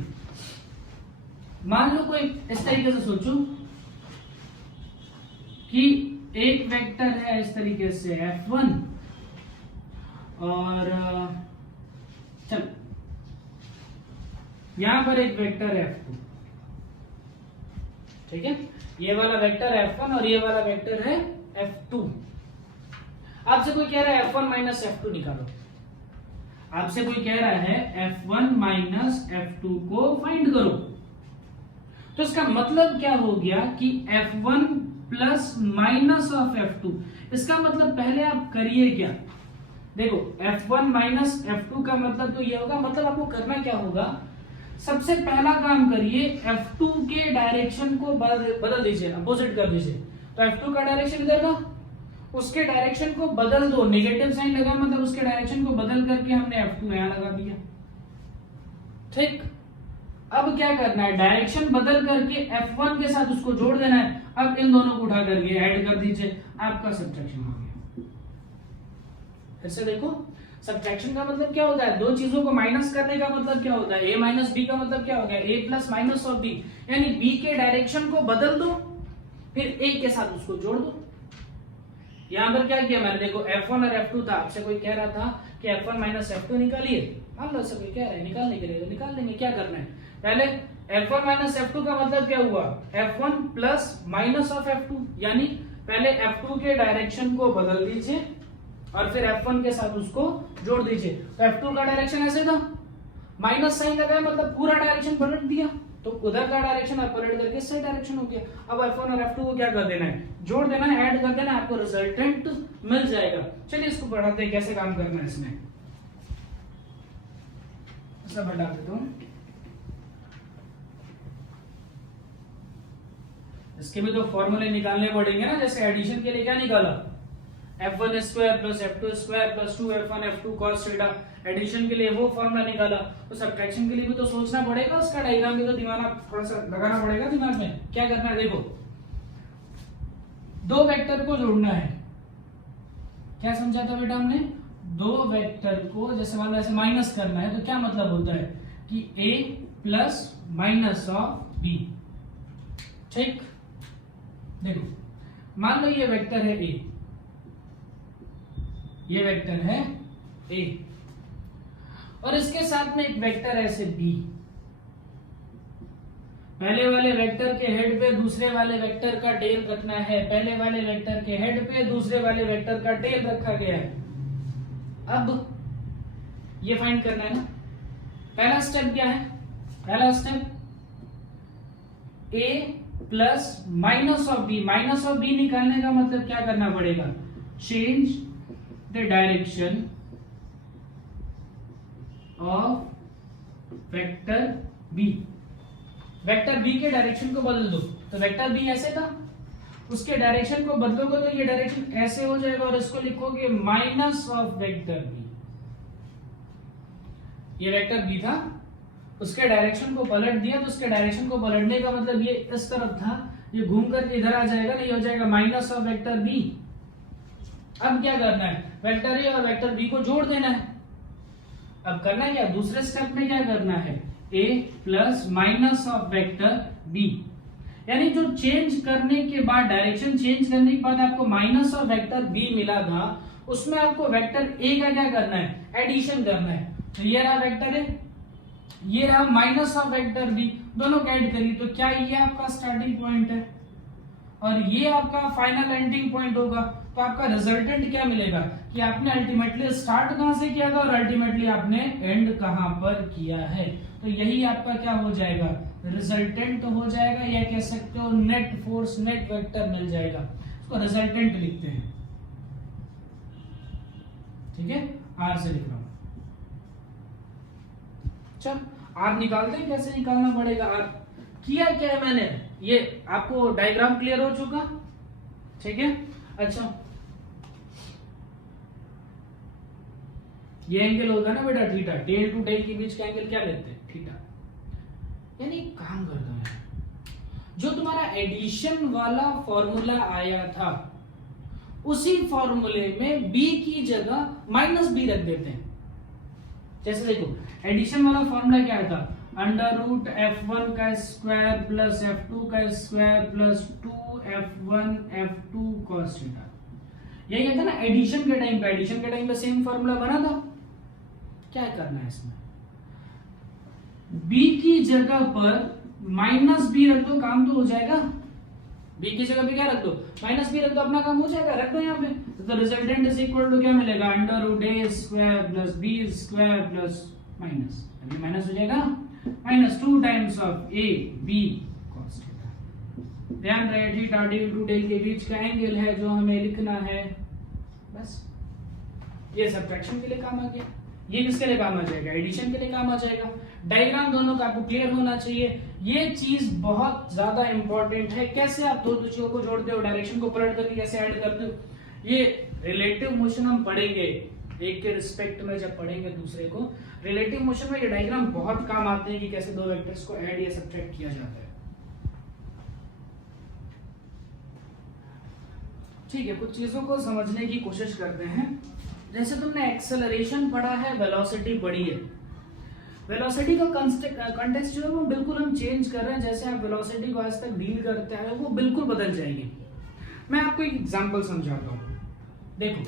मान लो कोई इस तरीके से सोचो कि एक वेक्टर है इस तरीके से F1 और चल यहां पर एक वेक्टर है F2, ठीक है, ये वाला वेक्टर F1 और ये वाला वेक्टर है F2। आपसे कोई कह रहा है F1 माइनस F2 निकालो, आपसे कोई कह रहा है F1 माइनस F2 को फाइंड करो, तो इसका मतलब क्या हो गया कि F1 plus minus of F2। इसका मतलब पहले आप करिए क्या, देखो F1 माइनस F2 का मतलब तो ये होगा, मतलब आपको करना क्या होगा, सबसे पहला काम करिए F2 के डायरेक्शन को बदल दीजिए, अपोजिट कर दीजिए। तो F2 का डायरेक्शन इधर था, उसके डायरेक्शन को बदल दो, नेगेटिव साइन लगा मतलब उसके डायरेक्शन को बदल करके हमने F2 यहां लगा दिया, ठीक। अब क्या करना है, डायरेक्शन बदल करके F1 के साथ उसको जोड़ देना है। अब इन दोनों को उठा करके ऐड कर दीजिए, आपका सब्ट्रैक्शन हो गया। फिर से देखो सब्ट्रैक्शन का मतलब क्या होता है, दो चीजों को माइनस करने का मतलब क्या होता है, a माइनस बी का मतलब क्या हो गया, a plus minus of B, यानी b के डायरेक्शन को बदल दो, फिर a के साथ उसको जोड़ दो। यहां पर क्या किया मैंने, देखो F1 और F2 था, आपसे कोई कह रहा था कि F1 माइनस F2 निकालिए, मान लो सब कह रहे हैं निकालने के लिए, तो निकाल देंगे। क्या करना है, पहले F1 माइनस F2 का मतलब क्या हुआ, F1 plus minus of F2, यानी पहले F2 के डायरेक्शन को बदल दीजिए और फिर F1 के साथ उसको जोड़ दीजिए। तो F2 का डायरेक्शन ऐसे था, माइनस साइन लगाया मतलब पूरा डायरेक्शन पलट दिया, तो उधर का डायरेक्शन आप पलट करके सही डायरेक्शन हो गया। अब F1 और F2 को क्या कर देना है, जोड़ देना है, ऐड कर देना है, आपको रिजल्टेंट मिल जाएगा। चलिए इसको बढ़ाते हैं, कैसे काम करना है इसमें, सब बढ़ा देता हूं। इसके भी तो फॉर्मूले निकालने पड़ेंगे ना, जैसे एडिशन के लिए क्या निकाला, F1 square plus F2 square plus 2F1 F2 cos theta, addition के लिए वो फॉर्मूला निकाला। तो सब्ट्रैक्शन के लिए भी तो सोचना पड़ेगा, उसका डायग्राम भी तो दिमाग थोड़ा सा लगाना पड़ेगा दिमाग में। क्या करना है, देखो दो वेक्टर को जोड़ना है, क्या समझा था बेटा हमने, दो वेक्टर को जैसे मान लो ऐसे माइनस करना है, तो क्या मतलब होता है कि a plus minus of b, ठीक। देखो मान लो ये वेक्टर है a, ये वेक्टर है a और इसके साथ में एक वेक्टर है ऐसे b। पहले वाले वेक्टर के हेड पे दूसरे वाले वेक्टर का टेल रखना है, पहले वाले वेक्टर के हेड पे दूसरे वाले वेक्टर का टेल रखा गया है। अब ये फाइंड करना है ना, पहला स्टेप क्या है, पहला step a plus minus of B, minus of B निकालने का मतलब क्या करना पड़ेगा, change the direction of vector B, vector B के डायरेक्शन को बदल दो। तो वेक्टर बी ऐसे था, उसके डायरेक्शन को बदलोगे तो ये डायरेक्शन ऐसे हो जाएगा और इसको लिखोगे माइनस ऑफ वेक्टर बी। ये वेक्टर बी था, उसके डायरेक्शन को पलट दिया, तो उसके डायरेक्शन को पलटने का मतलब ये इस तरफ था, ये घूम कर इधर आ जाएगा, नहीं हो जाएगा माइनस ऑफ वेक्टर बी। अब क्या करना है, वेक्टर ए और वेक्टर बी को जोड़ देना है। अब करना है क्या, दूसरे स्टेप में क्या करना है, a plus minus of vector b, यानी जो चेंज करने के बाद, डायरेक्शन चेंज करने के बाद आपको माइनस ऑफ वेक्टर b मिला था, उसमें आपको वेक्टर a का क्या करना है, एडिशन करना है। तो ये रहा वेक्टर a, ये रहा माइनस ऑफ वेक्टर b, दोनों को ऐड करिए तो क्या ये आपका स्टार्टिंग पॉइंट है। और ये आपका फाइनल एंडिंग पॉइंट होगा। तो आपका रिजल्टेंट क्या मिलेगा कि आपने अल्टीमेटली स्टार्ट कहां से किया था और अल्टीमेटली आपने एंड कहां पर किया है। तो यही आपका क्या हो जाएगा, रिजल्टेंट हो जाएगा, या कह सकते हो नेट फोर्स, नेट वेक्टर मिल जाएगा। इसको रिजल्टेंट लिखते हैं, ठीक है, आर से लिख रहा हूं। चल आर निकालते हैं, कैसे निकालना पड़ेगा आर। किया क्या है मैंने, ये आपको डायग्राम क्लियर हो चुका, ठीक है। अच्छा ये एंगल होगा ना बेटा थीटा, टेल टू टेल के बीच का एंगल क्या लेते हैं, थीटा। यानी काम करता है, जो तुम्हारा एडिशन वाला फॉर्मूला आया था उसी फॉर्मूले में b की जगह माइनस b रख देते हैं। जैसे देखो एडिशन वाला फॉर्मूला क्या था, अंडर रूट f1 का स्क्वायर प्लस f2 का square plus 2f1 f2 cos theta. यही कहता ना एडिशन के टाइम पे, एडिशन के टाइम पे सेम फॉर्मूला बना था। क्या करना है इसमें, b की जगह पर माइनस b रख दो, काम तो हो जाएगा। b की जगह पे क्या रख दो, माइनस b रख दो, अपना काम हो जाएगा, रख दो यहाँ पे। तो रिजल्टेंट इज इक्वल टू क्या मिलेगा, under root a square plus b square plus minus, अभी माइनस हो जाएगा minus 2 times of a b cos theta. ध्यान रहे थीटा डेल टू डेल के बीच का एंगल है जो हमें लिखना है। बस ये सब्ट्रैक्शन के लिए काम आ गया, ये किसके लिए काम आ जाएगा, एडिशन के लिए काम आ जाएगा। डायग्राम दोनों का आपको क्लियर होना चाहिए। ये चीज बहुत ज्यादा इंपॉर्टेंट है, कैसे आप दो चीजों को जोड़ते हो, डायरेक्शन को पलट करके कैसे ऐड करते हो। ये रिलेटिव मोशन हम पढ़ेंगे, एक के रिस्पेक्ट में जब पढ़ेंगे दूसरे को, रिलेटिव मोशन में ये डायग्राम बहुत काम आते हैं कि कैसे दो वेक्टर्स को ऐड या सब्ट्रैक्ट किया जाता है। ठीक है, कुछ चीजों को समझने की कोशिश करते हैं। जैसे तुमने एक्सेलरेशन पढ़ा है, वेलोसिटी पढ़ी है। वेलोसिटी का कंटेक्स्ट जो है वो बिल्कुल हम चेंज कर रहे हैं। जैसे आप वेलोसिटी को आज तक डील करते आए वो बिल्कुल बदल जाएगी। मैं आपको एक एग्जांपल समझाता हूं। देखो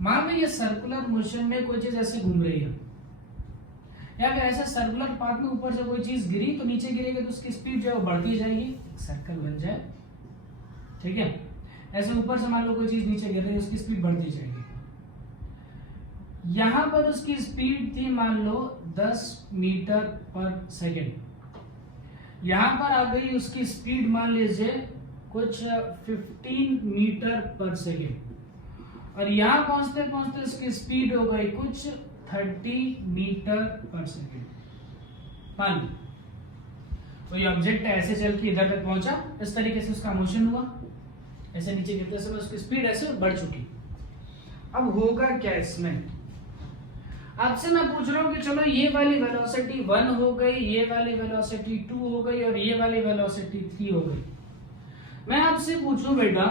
मान लो ये सर्कुलर मोशन में कोई चीज ऐसे घूम रही है, या फिर ऐसे सर्कुलर पाथ में ऊपर से कोई चीज गिरी तो नीचे गिरेगी तो उसकी स्पीड जो है वो बढ़ती जाएगी, एक सर्कल बन जाए, ठीक है। ऐसे ऊपर से मान लो कोई चीज नीचे गिर रही है, उसकी स्पीड बढ़ती जाएगी। यहां पर उसकी स्पीड थी मान लो 10 मीटर पर सेकेंड, यहां पर आ गई उसकी स्पीड मान लीजिए कुछ 15 मीटर पर सेकेंड, और यहां पहुंचते पहुंचते उसकी स्पीड हो गई कुछ 30 मीटर पर सेकेंड। मान लो तो ये ऑब्जेक्ट ऐसे चल के इधर तक पहुंचा, इस तरीके से उसका मोशन हुआ, ऐसे नीचे गिरते समय उसकी स्पीड ऐसे बढ़ चुकी। अब होगा क्या इसमें, आपसे मैं पूछ रहा हूं कि चलो ये वाली वेलोसिटी 1 हो गई, ये वाली वेलोसिटी 2 हो गई और ये वाली वेलोसिटी 3 हो गई। मैं आपसे पूछूं बेटा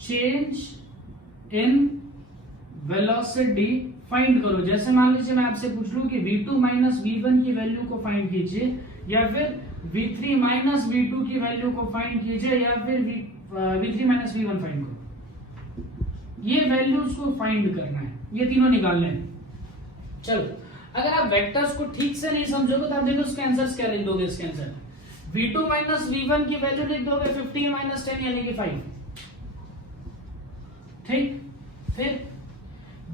चेंज इन वेलोसिटी फाइंड करो। जैसे मान लीजिए मैं आपसे पूछ लूं कि v2 माइनस v1 की वैल्यू को फाइंड कीजिए, या फिर v3 माइनस v2 की वैल्यू को फाइंड कीजिए, या फिर v3 माइनस v1 फाइंड करो। ये वैल्यूज को फाइंड करना है, ये तीनों निकालने हैं। चलो अगर आप वेक्टर्स को ठीक से नहीं समझोगे तो आप देखो उसके आंसर्स क्या लिख दोगे। इसके आंसर v2 माइनस v1 की वैल्यू लिख दोगे 15 माइनस 10 यानी कि 5, ठीक। फिर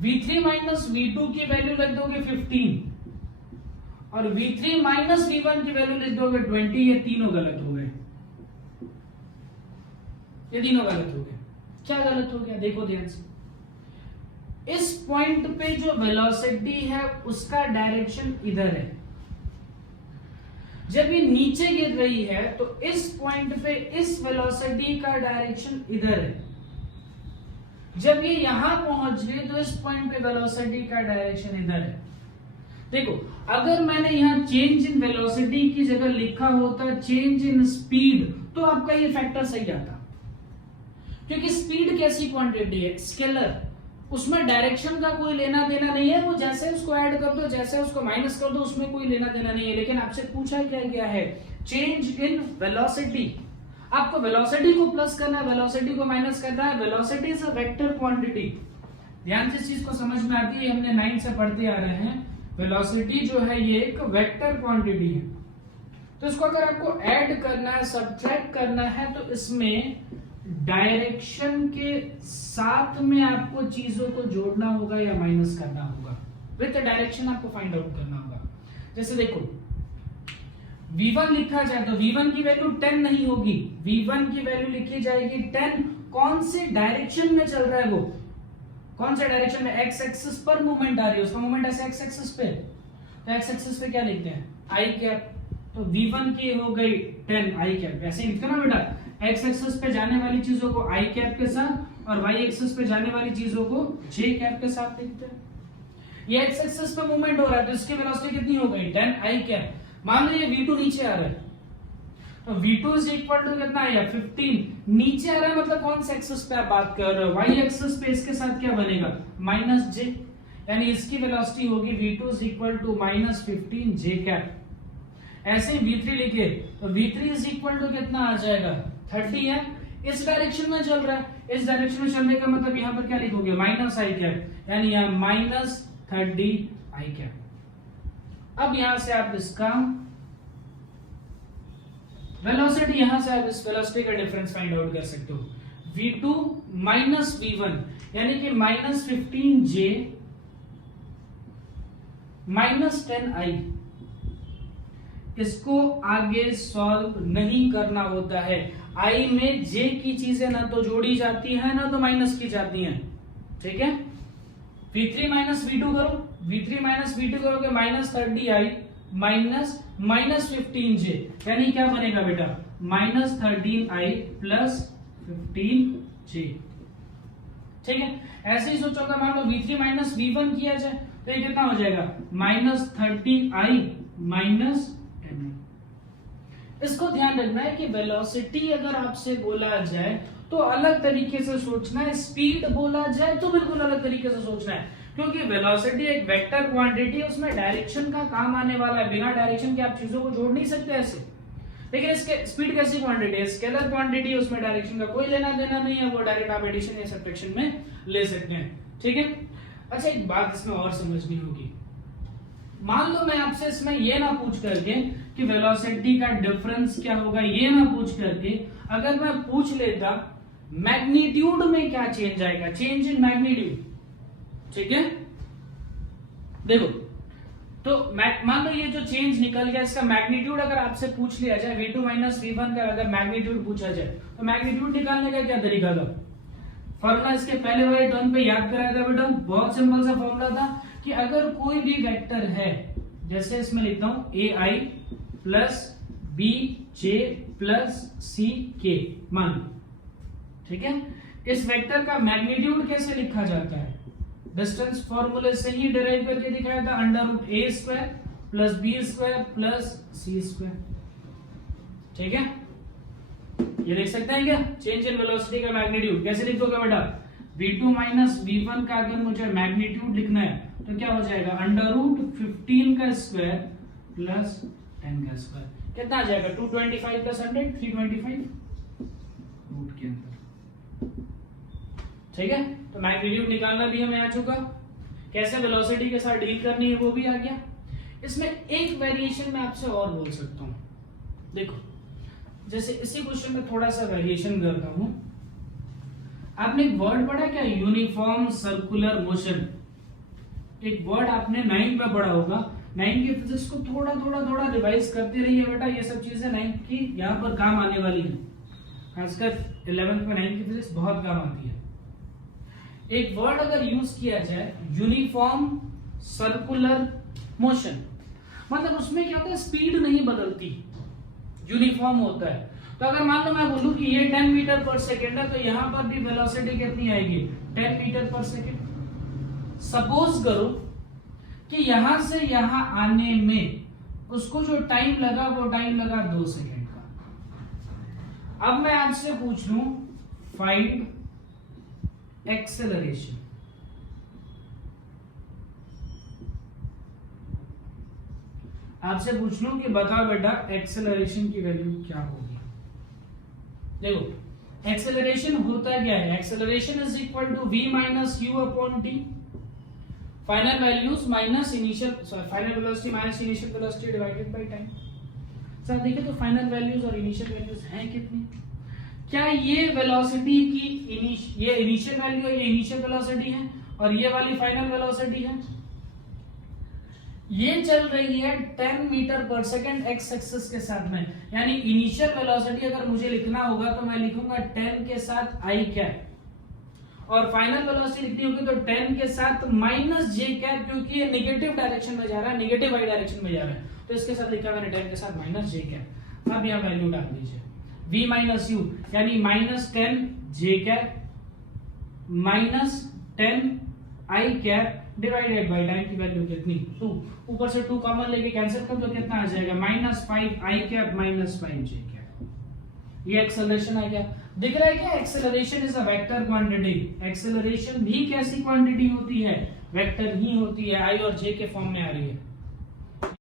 v3 माइनस v2 की वैल्यू लिख दोगे 15, और v3 माइनस v1 की वैल्यू लिख दोगे 20। ये तीनों गलत हो गए, ये तीनों गलत हो गए। क्या गलत हो गया देखो ध्यान से। इस पॉइंट पे जो वेलोसिटी है उसका डायरेक्शन इधर है, जब ये नीचे गिर रही है तो इस पॉइंट पे इस वेलोसिटी का डायरेक्शन इधर है, जब ये यहां पहुंच गई तो इस पॉइंट पे वेलोसिटी का डायरेक्शन इधर है। देखो अगर मैंने यहां चेंज इन वेलोसिटी की जगह लिखा होता चेंज इन स्पीड तो आपका ये फैक्टर सही आता, क्योंकि स्पीड कैसी क्वांटिटी है, स्केलर, उसमें डायरेक्शन का कोई लेना देना नहीं है। वो जैसे उसको ऐड कर दो, जैसे उसको माइनस कर दो, उसमें कोई लेना देना नहीं है। लेकिन आपसे पूछा क्या गया है, चेंज इन वेलोसिटी। आपको वेलोसिटी को प्लस करना है, वेलोसिटी को माइनस करना है। Velocity is a vector quantity. ध्यान से इस चीज को समझ में आती है, हमने 9 से पढ़ते आ रहे हैं। वेलोसिटी जो है ये एक वेक्टर क्वांटिटी है। तो इसको अगर आपको ऐड करना है, सब्ट्रैक्ट करना है, तो इसमें डायरेक्शन के साथ में आपको चीजों को जोड़ना होगा या माइनस करना होगा। विद डायरेक्शन आपको फाइंड आउट करना होगा। जैसे देखो V1 लिखा जाए तो V1 की वैल्यू 10 नहीं होगी, V1 की वैल्यू लिखी जाएगी 10। कौन से डायरेक्शन में चल रहा है वो, कौन से डायरेक्शन में, एक्स एक्सिस पर मूवमेंट आ रही है, उसका मूवमेंट ऐसे एक्स एक्सिस पे, तो एक्स एक्सिस पे क्या लिखते हैं, आई कैप। तो V1 की हो गई 10 आई कैप, ऐसे लिखते ना बेटा, एक्स एक्सिस पे जाने वाली चीजों को आई कैप के साथ और वाई एक्सिस पे जाने वाली चीजों को जे कैप के साथ लिखते हैं। ये एक्स एक्सिस पे मूवमेंट हो रहा है तो इसकी वेलोसिटी कितनी हो गई 10 आई कैप। मान लो ये V2 नीचे आ रहा है तो V2 इज इक्वल टू कितना आया 15। नीचे आ रहा है मतलब कौन से एक्सिस पे आप बात कर रहे हो, वाई एक्सिस पे, इसके साथ क्या बनेगा माइनस जे, यानी इसकी वेलोसिटी होगी V2 is equal to minus 15 j cap. ऐसे V3 लिखे तो V3 इज इक्वल टू कितना आ जाएगा 30 है, इस डायरेक्शन में चल रहा है, इस डायरेक्शन में चलने का मतलब यहाँ पर क्या लिखोगे माइनस आई कैप, यानी यहाँ माइनस 30 आई कैप। अब यहां से आप इसका वेलोसिटी, यहां से आप इस वेलोसिटी का डिफरेंस फाइंड आउट कर सकते हो। V2 माइनस V1 यानी कि माइनस 15 जे माइनस 10 आई। इसको आगे सॉल्व नहीं करना होता है। आई में जे की चीजें ना तो जोड़ी जाती है ना तो माइनस की जाती हैं, ठीक है। V3 माइनस V2 करो, V3 माइनस V2 करोगे माइनस 30 आई माइनस माइनस 15 जे, यानी क्या बनेगा बेटा माइनस 13 आई प्लस 15 जे, ठीक है। ऐसे ही सोचोगे, मान लो V3 माइनस V1 किया जाए तो ये कितना हो जाएगा माइनस 30 आई माइनस 10। इसको ध्यान रखना है कि वेलोसिटी अगर आपसे बोला जाए तो अलग तरीके से सोचना है, स्पीड बोला जाए तो बिल्कुल अलग तरीके से सोचना है, क्योंकि वेलोसिटी एक वेक्टर क्वांटिटी है, उसमें डायरेक्शन का काम आने वाला है। बिना डायरेक्शन के आप चीजों को जोड़ नहीं सकते ऐसे। लेकिन इसके स्पीड कैसी क्वांटिटी है, स्केलर क्वांटिटी है, उसमें डायरेक्शन का कोई लेना देना नहीं है, वो डायरेक्ट आप एडिशन या सब्ट्रैक्शन में ले सकते हैं, ठीक है। अच्छा एक बात इसमें और समझनी होगी, मान लो मैं आपसे इसमें ये ना पूछ करके कि वेलोसिटी का डिफरेंस क्या होगा, ये ना पूछ करके अगर मैं पूछ लेता मैग्नीट्यूड में क्या चेंज आएगा, चेंज इन मैग्नीट्यूड, ठीक है। देखो तो मान लो ये जो चेंज निकल गया, इसका मैग्नीट्यूड अगर आपसे पूछ लिया जाए, V2 माइनस V1 का अगर मैग्नीट्यूड पूछा जाए तो मैग्नीट्यूड निकालने का क्या तरीका था, फॉर्मूला इसके पहले वाले टर्म पे याद कराया था बेटा, बहुत सिंपल सा फॉर्मूला था कि अगर कोई भी वेक्टर है, जैसे इसमें लिखता हूं AI plus BJ plus CK मान, ठीक है। इस वेक्टर का मैग्नीट्यूड कैसे लिखा जाता है, डिस्टेंस फॉर्मूले से ही डिराइव करके दिखाया था, under root A square plus B square plus C square, ठीक है। ये देख सकते हैं क्या, चेंज इन वेलोसिटी का मैग्नीट्यूड कैसे लिखोगे बेटा, V2 माइनस V1 का अगर मुझे मैग्नीट्यूड लिखना है तो क्या हो जाएगा अंडर रूट 15 का स्क्वायर प्लस 10 का स्क्वायर, कितना आ जाएगा 225 प्लस 100 325 रूट के अंदर, ठीक है। तो मैग्नीट्यूड निकालना भी हमें आ चुका, कैसे वेलोसिटी के साथ डील करनी है वो भी आ गया। इसमें एक वेरिएशन मैं आपसे और बोल सकता हूं, देखो जैसे इसी क्वेश्चन में थोड़ा सा वेरिएशन करता हूं। आपने एक वर्ड पढ़ा क्या, यूनिफॉर्म सर्कुलर मोशन, एक वर्ड आपने 9 में पढ़ा होगा। 9 की फिजिक्स को थोड़ा थोड़ा थोड़ा रिवाइज करते रहिए बेटा, ये सब चीजें 9 की यहाँ पर काम आने वाली है, खासकर 11th में 9 की फिजिक्स बहुत काम आती है। एक वर्ड अगर यूज किया जाए यूनिफॉर्म सर्कुलर मोशन, मतलब उसमें क्या होता है स्पीड नहीं बदलती, यूनिफॉर्म होता है। तो अगर मान लो मैं बोलूं कि ये 10 मीटर पर सेकेंड है तो यहां पर भी वेलोसिटी कितनी आएगी 10 मीटर पर सेकेंड। सपोज करो कि यहां से यहां आने में उसको जो टाइम लगा वो टाइम लगा 2 सेकेंड का। अब मैं आपसे पूछ लूं फाइंड एक्सेलरेशन, आपसे पूछ लूं कि बताओ बेटा एक्सेलरेशन की वैल्यू क्या होगी। देखो एक्सेलरेशन होता क्या है, acceleration is equal to v minus u upon t, final values minus initial, sorry final velocity minus initial velocity divided by time. Sir देखिए तो फाइनल वैल्यूज और इनिशियल वैल्यूज हैं कितनी, क्या ये वेलोसिटी की ये इनिशियल वैल्यू है, ये इनिशियल वेलोसिटी है और ये वाली फाइनल वेलोसिटी है। ये चल रही है 10 मीटर पर सेकंड एक्स एक्सिस के साथ में, यानी इनिशियल वेलोसिटी अगर मुझे लिखना होगा तो मैं लिखूंगा 10 के साथ आई कैप और फाइनल वेलोसिटी लिखनी होगी तो 10 के साथ माइनस जे कैप, क्योंकि ये नेगेटिव डायरेक्शन में जा रहा है, नेगेटिव वाई डायरेक्शन में जा रहा है, तो इसके साथ लिखा मैंने 10 के साथ माइनस जे कैप। अब यहां वैल्यू डाल दीजिए v माइनस यू, यानी minus 10 J cap minus 10 I cap divided by 10 की वैल्यू कितनी 2, ऊपर से 2 कॉमन लेके कैंसिल कर दो, कितना आ जाएगा माइनस 5 आई कैप माइनस 5 जे कैप। ये एक्सेलरेशन आ गया, दिख रहा है क्या? Acceleration is a vector quantity. Acceleration भी कैसी क्वांटिटी होती है? वेक्टर ही होती है, आई और जे के फॉर्म में आ रही है।